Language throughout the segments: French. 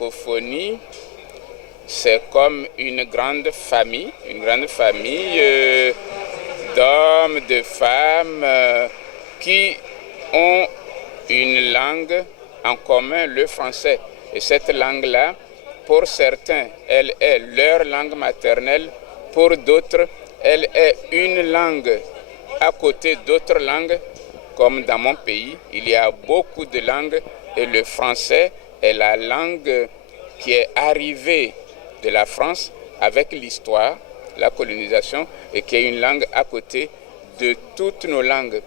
francophonie, c'est comme une grande famille d'hommes, de femmes qui ont une langue en commun, le français. Et cette langue-là, pour certains, elle est leur langue maternelle, pour d'autres, elle est une langue à côté d'autres langues, comme dans mon pays, il y a beaucoup de langues et le français est la langue qui est arrivée de la France avec l'histoire, la colonisation, et qui est une langue à côté de toutes nos langues.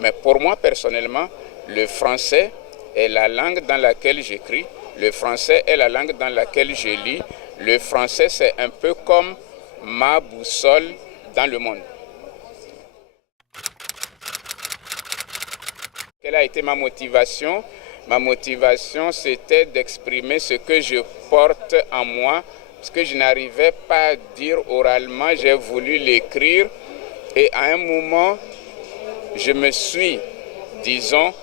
Mais pour moi personnellement, le français est la langue dans laquelle j'écris, le français est la langue dans laquelle je lis, le français c'est un peu comme ma boussole dans le monde. Quelle a été ma motivation? Ma motivation, c'était d'exprimer ce que je porte en moi, ce que je n'arrivais pas à dire oralement. J'ai voulu l'écrire et à un moment, je me suis, disons,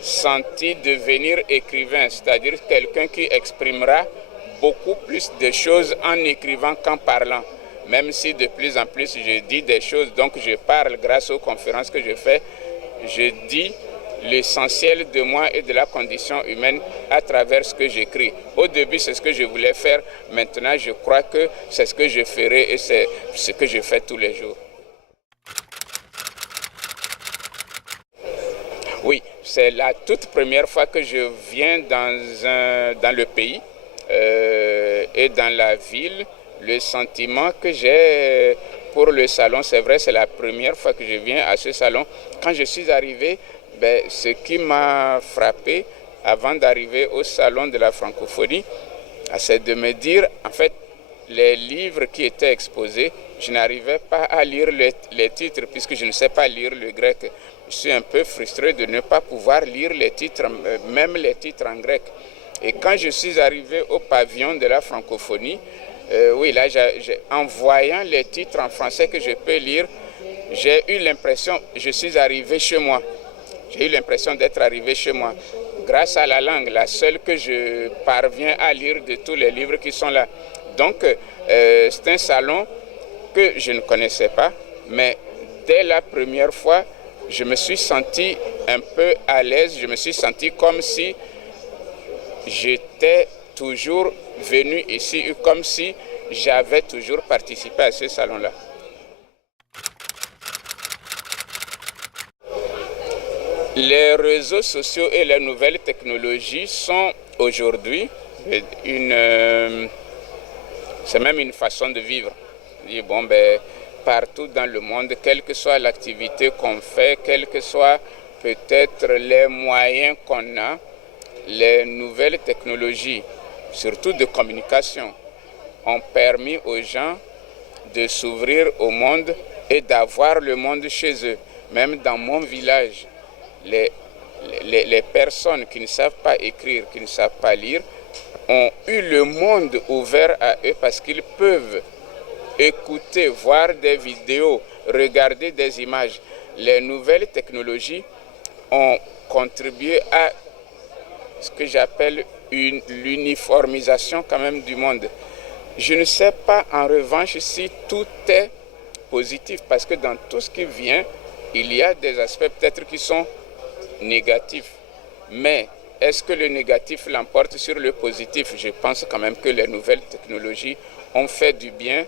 senti devenir écrivain, c'est-à-dire quelqu'un qui exprimera beaucoup plus de choses en écrivant qu'en parlant. Même si de plus en plus je dis des choses, donc je parle grâce aux conférences que je fais, je dis l'essentiel de moi et de la condition humaine à travers ce que j'écris. Au début, c'est ce que je voulais faire. Maintenant, je crois que c'est ce que je ferai et c'est ce que je fais tous les jours. Oui, c'est la toute première fois que je viens dans le pays et dans la ville. Le sentiment que j'ai pour le salon, c'est vrai, c'est la première fois que je viens à ce salon. Quand je suis arrivé, ce qui m'a frappé avant d'arriver au salon de la francophonie, c'est de me dire, en fait, les livres qui étaient exposés, je n'arrivais pas à lire les titres puisque je ne sais pas lire le grec. Je suis un peu frustré de ne pas pouvoir lire les titres, même les titres en grec. Et quand je suis arrivé au pavillon de la francophonie, oui, là, en voyant les titres en français que je peux lire, j'ai eu l'impression, je suis arrivé chez moi. J'ai eu l'impression d'être arrivé chez moi. Grâce à la langue, la seule que je parviens à lire de tous les livres qui sont là. Donc, c'est un salon que je ne connaissais pas, mais dès la première fois, je me suis senti un peu à l'aise. Je me suis senti comme si j'étais toujours venu ici, comme si j'avais toujours participé à ce salon-là. Les réseaux sociaux et les nouvelles technologies sont aujourd'hui c'est même une façon de vivre. Et bon, partout dans le monde, quelle que soit l'activité qu'on fait, quels que soient peut-être les moyens qu'on a, les nouvelles technologies, surtout de communication, ont permis aux gens de s'ouvrir au monde et d'avoir le monde chez eux. Même dans mon village, les personnes qui ne savent pas écrire, qui ne savent pas lire, ont eu le monde ouvert à eux parce qu'ils peuvent écouter, voir des vidéos, regarder des images. Les nouvelles technologies ont contribué à ce que j'appelle l'uniformisation quand même du monde. Je ne sais pas en revanche si tout est positif parce que dans tout ce qui vient, il y a des aspects peut-être qui sont négatifs. Mais est-ce que le négatif l'emporte sur le positif? Je pense quand même que les nouvelles technologies ont fait du bien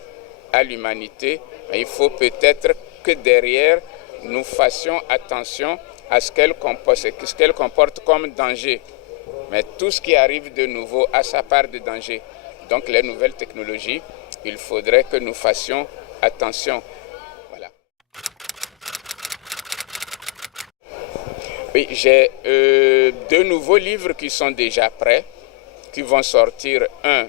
à l'humanité. Il faut peut-être que derrière, nous fassions attention à ce qu'elle comporte comme danger. Mais tout ce qui arrive de nouveau a sa part de danger. Donc les nouvelles technologies, il faudrait que nous fassions attention. Voilà. Oui, j'ai deux nouveaux livres qui sont déjà prêts, qui vont sortir, un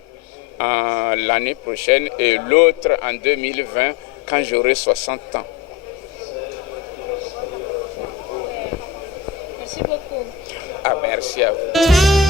l'année prochaine et l'autre en 2020 quand j'aurai 60 ans. Merci beaucoup. Ah, merci à vous.